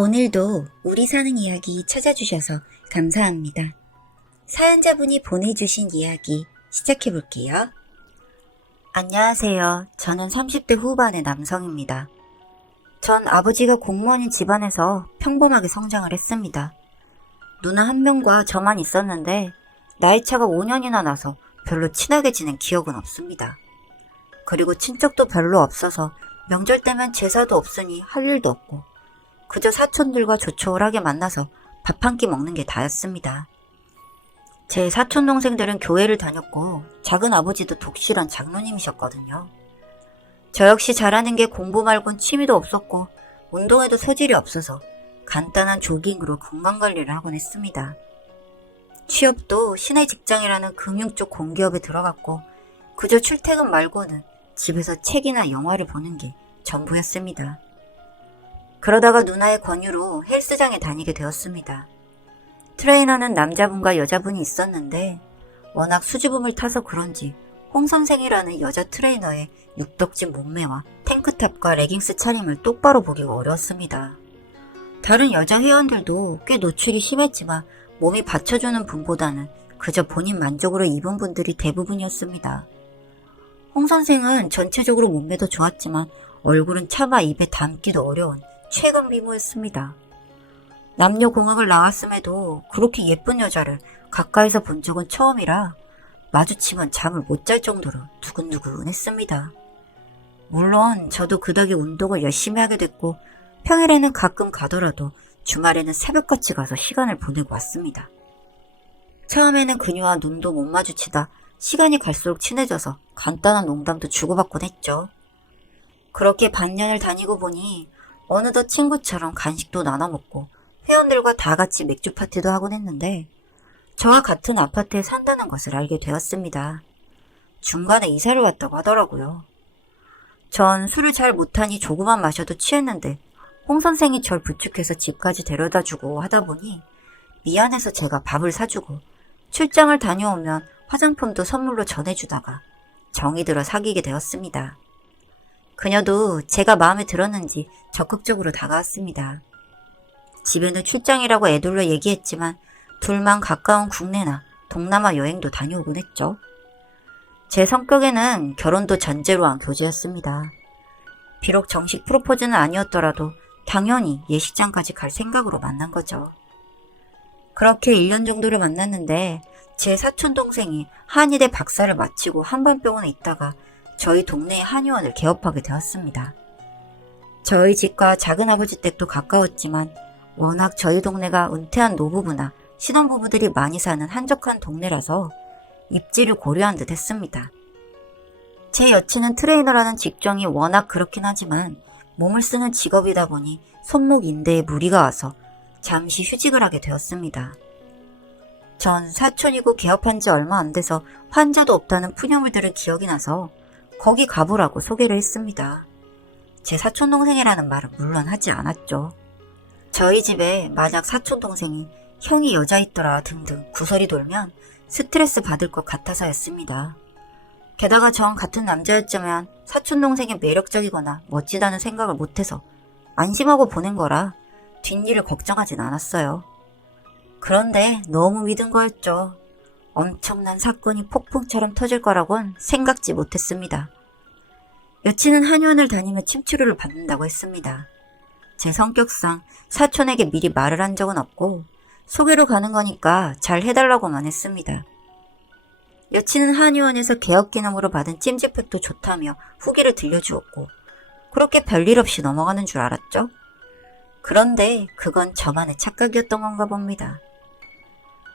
오늘도 우리 사는 이야기 찾아주셔서 감사합니다. 사연자분이 보내주신 이야기 시작해볼게요. 안녕하세요. 저는 30대 후반의 남성입니다. 전 아버지가 공무원인 집안에서 평범하게 성장을 했습니다. 누나 한 명과 저만 있었는데 나이 차가 5년이나 나서 별로 친하게 지낸 기억은 없습니다. 그리고 친척도 별로 없어서 명절 때면 제사도 없으니 할 일도 없고 그저 사촌들과 조촐하게 만나서 밥 한 끼 먹는 게 다였습니다. 제 사촌 동생들은 교회를 다녔고 작은 아버지도 독실한 장로님이셨거든요. 저 역시 잘하는 게 공부 말곤 취미도 없었고 운동에도 소질이 없어서 간단한 조깅으로 건강관리를 하곤 했습니다. 취업도 시내 직장이라는 금융 쪽 공기업에 들어갔고 그저 출퇴근 말고는 집에서 책이나 영화를 보는 게 전부였습니다. 그러다가 누나의 권유로 헬스장에 다니게 되었습니다. 트레이너는 남자분과 여자분이 있었는데 워낙 수줍음을 타서 그런지 홍 선생이라는 여자 트레이너의 육덕진 몸매와 탱크탑과 레깅스 차림을 똑바로 보기가 어려웠습니다. 다른 여자 회원들도 꽤 노출이 심했지만 몸이 받쳐주는 분보다는 그저 본인 만족으로 입은 분들이 대부분이었습니다. 홍 선생은 전체적으로 몸매도 좋았지만 얼굴은 차마 입에 담기도 어려운 최근 미모였습니다. 남녀공학을 나왔음에도 그렇게 예쁜 여자를 가까이서 본 적은 처음이라 마주치면 잠을 못 잘 정도로 두근두근했습니다. 물론 저도 그 덕에 운동을 열심히 하게 됐고 평일에는 가끔 가더라도 주말에는 새벽같이 가서 시간을 보내고 왔습니다. 처음에는 그녀와 눈도 못 마주치다 시간이 갈수록 친해져서 간단한 농담도 주고받곤 했죠. 그렇게 반년을 다니고 보니 어느덧 친구처럼 간식도 나눠 먹고 회원들과 다 같이 맥주 파티도 하곤 했는데 저와 같은 아파트에 산다는 것을 알게 되었습니다. 중간에 이사를 왔다고 하더라고요. 전 술을 잘 못하니 조금만 마셔도 취했는데 홍 선생이 절 부축해서 집까지 데려다주고 하다 보니 미안해서 제가 밥을 사주고 출장을 다녀오면 화장품도 선물로 전해주다가 정이 들어 사귀게 되었습니다. 그녀도 제가 마음에 들었는지 적극적으로 다가왔습니다. 집에는 출장이라고 애둘러 얘기했지만 둘만 가까운 국내나 동남아 여행도 다녀오곤 했죠. 제 성격에는 결혼도 전제로 한 교제였습니다. 비록 정식 프로포즈는 아니었더라도 당연히 예식장까지 갈 생각으로 만난 거죠. 그렇게 1년 정도를 만났는데 제 사촌 동생이 한의대 박사를 마치고 한반병원에 있다가 저희 동네의 한의원을 개업하게 되었습니다. 저희 집과 작은아버지 댁도 가까웠지만 워낙 저희 동네가 은퇴한 노부부나 신혼부부들이 많이 사는 한적한 동네라서 입지를 고려한 듯 했습니다. 제 여친은 트레이너라는 직종이 워낙 그렇긴 하지만 몸을 쓰는 직업이다 보니 손목 인대에 무리가 와서 잠시 휴직을 하게 되었습니다. 전 사촌이고 개업한 지 얼마 안 돼서 환자도 없다는 푸념을 들은 기억이 나서 거기 가보라고 소개를 했습니다. 제 사촌동생이라는 말은 물론 하지 않았죠. 저희 집에 만약 사촌동생이 형이 여자 있더라 등등 구설이 돌면 스트레스 받을 것 같아서였습니다. 게다가 전 같은 남자였지만 사촌동생이 매력적이거나 멋지다는 생각을 못해서 안심하고 보낸 거라 뒷일을 걱정하진 않았어요. 그런데 너무 믿은 거였죠. 엄청난 사건이 폭풍처럼 터질 거라곤 생각지 못했습니다. 여친은 한의원을 다니며 침치료를 받는다고 했습니다. 제 성격상 사촌에게 미리 말을 한 적은 없고 소개로 가는 거니까 잘 해달라고만 했습니다. 여친은 한의원에서 개업 기념으로 받은 찜질팩도 좋다며 후기를 들려주었고 그렇게 별일 없이 넘어가는 줄 알았죠. 그런데 그건 저만의 착각이었던 건가 봅니다.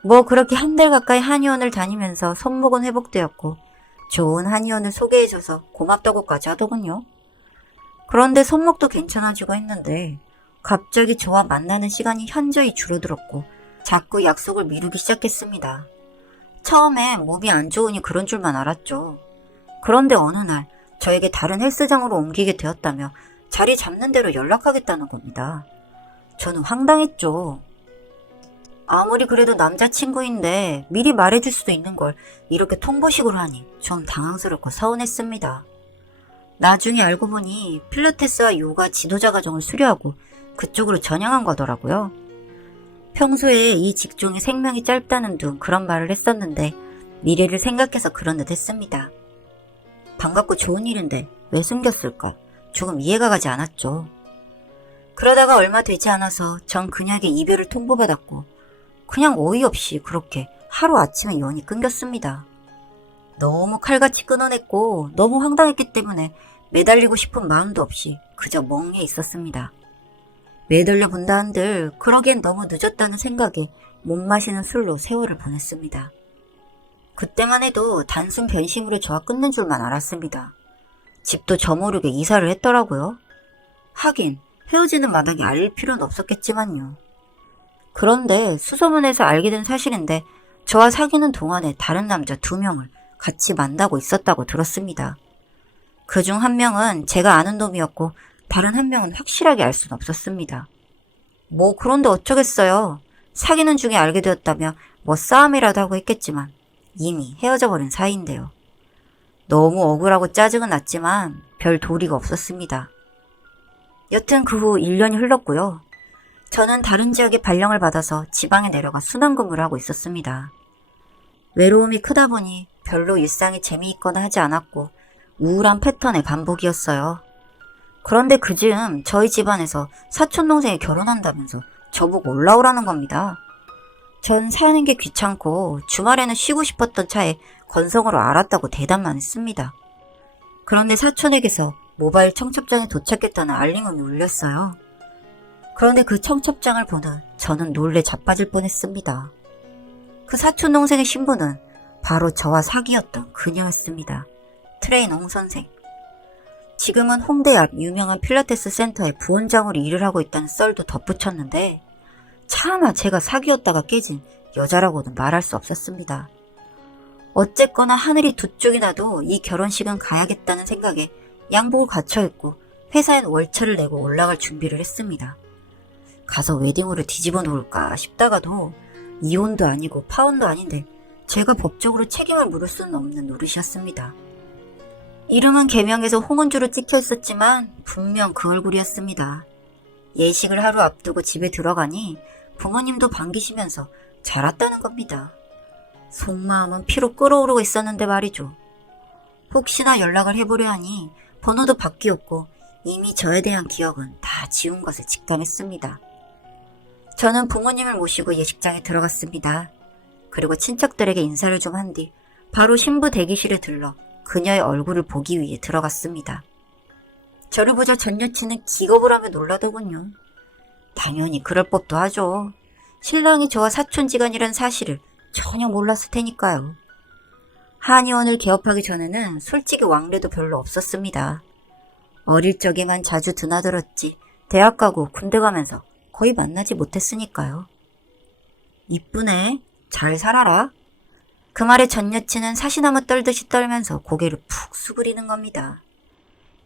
뭐 그렇게 한 달 가까이 한의원을 다니면서 손목은 회복되었고 좋은 한의원을 소개해줘서 고맙다고까지 하더군요. 그런데 손목도 괜찮아지고 했는데 갑자기 저와 만나는 시간이 현저히 줄어들었고 자꾸 약속을 미루기 시작했습니다. 처음엔 몸이 안 좋으니 그런 줄만 알았죠. 그런데 어느 날 저에게 다른 헬스장으로 옮기게 되었다며 자리 잡는 대로 연락하겠다는 겁니다. 저는 황당했죠. 아무리 그래도 남자친구인데 미리 말해줄 수도 있는 걸 이렇게 통보식으로 하니 좀 당황스럽고 서운했습니다. 나중에 알고 보니 필라테스와 요가 지도자 과정을 수료하고 그쪽으로 전향한 거더라고요. 평소에 이 직종이 생명이 짧다는 둥 그런 말을 했었는데 미래를 생각해서 그런 듯 했습니다. 반갑고 좋은 일인데 왜 숨겼을까? 조금 이해가 가지 않았죠. 그러다가 얼마 되지 않아서 전 그녀에게 이별을 통보받았고 그냥 어이없이 그렇게 하루아침에 연이 끊겼습니다. 너무 칼같이 끊어냈고 너무 황당했기 때문에 매달리고 싶은 마음도 없이 그저 멍해 있었습니다. 매달려 본다 한들 그러기엔 너무 늦었다는 생각에 못 마시는 술로 세월을 보냈습니다. 그때만 해도 단순 변심으로 저와 끊는 줄만 알았습니다. 집도 저 모르게 이사를 했더라고요. 하긴 헤어지는 마당에 알릴 필요는 없었겠지만요. 그런데 수소문에서 알게 된 사실인데 저와 사귀는 동안에 다른 남자 2명을 같이 만나고 있었다고 들었습니다. 그중 한 명은 제가 아는 놈이었고 다른 한 명은 확실하게 알 수는 없었습니다. 뭐 그런데 어쩌겠어요. 사귀는 중에 알게 되었다며 뭐 싸움이라도 하고 했겠지만 이미 헤어져 버린 사이인데요. 너무 억울하고 짜증은 났지만 별 도리가 없었습니다. 여튼 그 후 1년이 흘렀고요. 저는 다른 지역에 발령을 받아서 지방에 내려가 순환근무를 하고 있었습니다. 외로움이 크다 보니 별로 일상이 재미있거나 하지 않았고 우울한 패턴의 반복이었어요. 그런데 그즈음 저희 집안에서 사촌동생이 결혼한다면서 저보고 올라오라는 겁니다. 전 사는 게 귀찮고 주말에는 쉬고 싶었던 차에 건성으로 알았다고 대답만 했습니다. 그런데 사촌에게서 모바일 청첩장에 도착했다는 알림음이 울렸어요. 그런데 그 청첩장을 보는 저는 놀래 자빠질 뻔했습니다. 그 사촌동생의 신부는 바로 저와 사귀었던 그녀였습니다. 트레이너 홍 선생. 지금은 홍대 앞 유명한 필라테스 센터에 부원장으로 일을 하고 있다는 썰도 덧붙였는데 차마 제가 사귀었다가 깨진 여자라고는 말할 수 없었습니다. 어쨌거나 하늘이 두 쪽이 나도 이 결혼식은 가야겠다는 생각에 양복을 갖춰입고 회사엔 월차를 내고 올라갈 준비를 했습니다. 가서 웨딩홀을 뒤집어 놓을까 싶다가도 이혼도 아니고 파혼도 아닌데 제가 법적으로 책임을 물을 수는 없는 노릇이었습니다. 이름은 계명에서 홍은주로 찍혀 있었지만 분명 그 얼굴이었습니다. 예식을 하루 앞두고 집에 들어가니 부모님도 반기시면서 잘 왔다는 겁니다. 속마음은 피로 끓어오르고 있었는데 말이죠. 혹시나 연락을 해보려 하니 번호도 바뀌었고 이미 저에 대한 기억은 다 지운 것을 직감했습니다. 저는 부모님을 모시고 예식장에 들어갔습니다. 그리고 친척들에게 인사를 좀 한 뒤 바로 신부 대기실에 들러 그녀의 얼굴을 보기 위해 들어갔습니다. 저를 보자 전 여친은 기겁을 하며 놀라더군요. 당연히 그럴 법도 하죠. 신랑이 저와 사촌지간이란 사실을 전혀 몰랐을 테니까요. 한의원을 개업하기 전에는 솔직히 왕래도 별로 없었습니다. 어릴 적에만 자주 드나들었지 대학 가고 군대 가면서 거의 만나지 못했으니까요. 이쁘네. 잘 살아라. 그 말에 전 여친은 사시나무 떨듯이 떨면서 고개를 푹 수그리는 겁니다.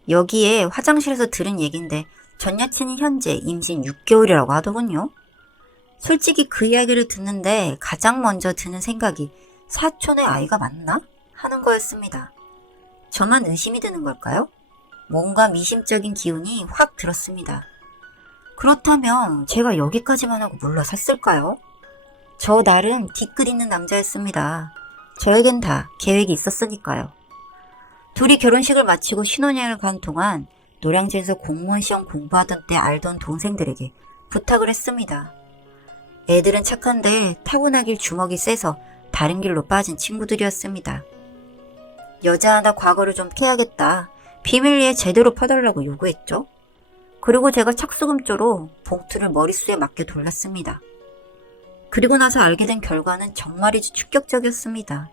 여기에 화장실에서 들은 얘긴데 전 여친이 현재 임신 6개월이라고 하더군요. 솔직히 그 이야기를 듣는데 가장 먼저 드는 생각이 사촌의 아이가 맞나? 하는 거였습니다. 저만 의심이 드는 걸까요? 뭔가 미심적인 기운이 확 들었습니다. 그렇다면 제가 여기까지만 하고 물러섰을까요? 저 나름 뒤끝 있는 남자였습니다. 저에겐 다 계획이 있었으니까요. 둘이 결혼식을 마치고 신혼여행을 간 동안 노량진에서 공무원 시험 공부하던 때 알던 동생들에게 부탁을 했습니다. 애들은 착한데 타고나길 주먹이 세서 다른 길로 빠진 친구들이었습니다. 여자 하나 과거를 좀 캐야겠다. 비밀리에 제대로 퍼달라고 요구했죠. 그리고 제가 착수금조로 봉투를 머릿수에 맞게 돌렸습니다. 그리고 나서 알게 된 결과는 정말이지 충격적이었습니다.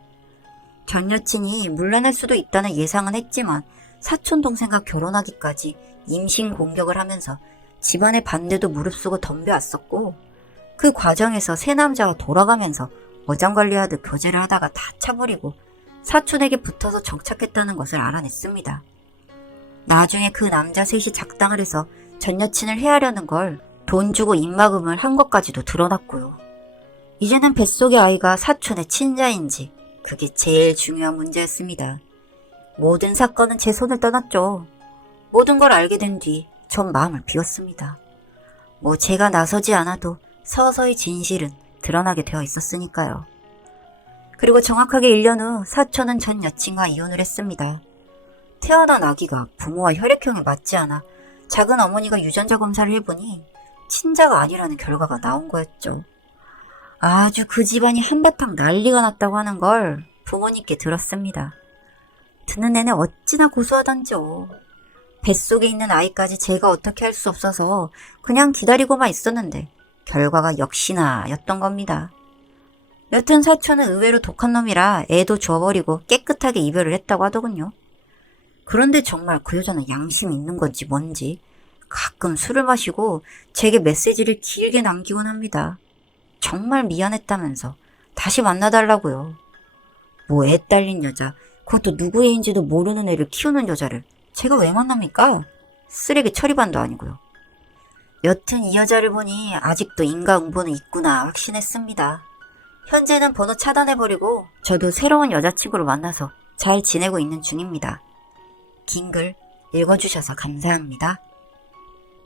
전 여친이 물러날 수도 있다는 예상은 했지만 사촌 동생과 결혼하기까지 임신 공격을 하면서 집안의 반대도 무릅쓰고 덤벼왔었고 그 과정에서 새 남자가 돌아가면서 어장관리하듯 교제를 하다가 다 차버리고 사촌에게 붙어서 정착했다는 것을 알아냈습니다. 나중에 그 남자 셋이 작당을 해서 전 여친을 해하려는 걸 돈 주고 입막음을 한 것까지도 드러났고요. 이제는 뱃속의 아이가 사촌의 친자인지 그게 제일 중요한 문제였습니다. 모든 사건은 제 손을 떠났죠. 모든 걸 알게 된 뒤 전 마음을 비웠습니다. 뭐 제가 나서지 않아도 서서히 진실은 드러나게 되어 있었으니까요. 그리고 정확하게 1년 후 사촌은 전 여친과 이혼을 했습니다. 태어난 아기가 부모와 혈액형에 맞지 않아 작은 어머니가 유전자 검사를 해보니 친자가 아니라는 결과가 나온 거였죠. 아주 그 집안이 한바탕 난리가 났다고 하는 걸 부모님께 들었습니다. 듣는 내내 어찌나 고소하단죠. 뱃속에 있는 아이까지 제가 어떻게 할 수 없어서 그냥 기다리고만 있었는데 결과가 역시나 였던 겁니다. 여튼 사촌은 의외로 독한 놈이라 애도 줘버리고 깨끗하게 이별을 했다고 하더군요. 그런데 정말 그 여자는 양심이 있는 건지 뭔지 가끔 술을 마시고 제게 메시지를 길게 남기곤 합니다. 정말 미안했다면서 다시 만나달라고요. 뭐 애 딸린 여자, 그것도 누구의 애인지도 모르는 애를 키우는 여자를 제가 왜 만납니까? 쓰레기 처리반도 아니고요. 여튼 이 여자를 보니 아직도 인과응보는 있구나 확신했습니다. 현재는 번호 차단해버리고 저도 새로운 여자친구를 만나서 잘 지내고 있는 중입니다. 긴 글 읽어주셔서 감사합니다.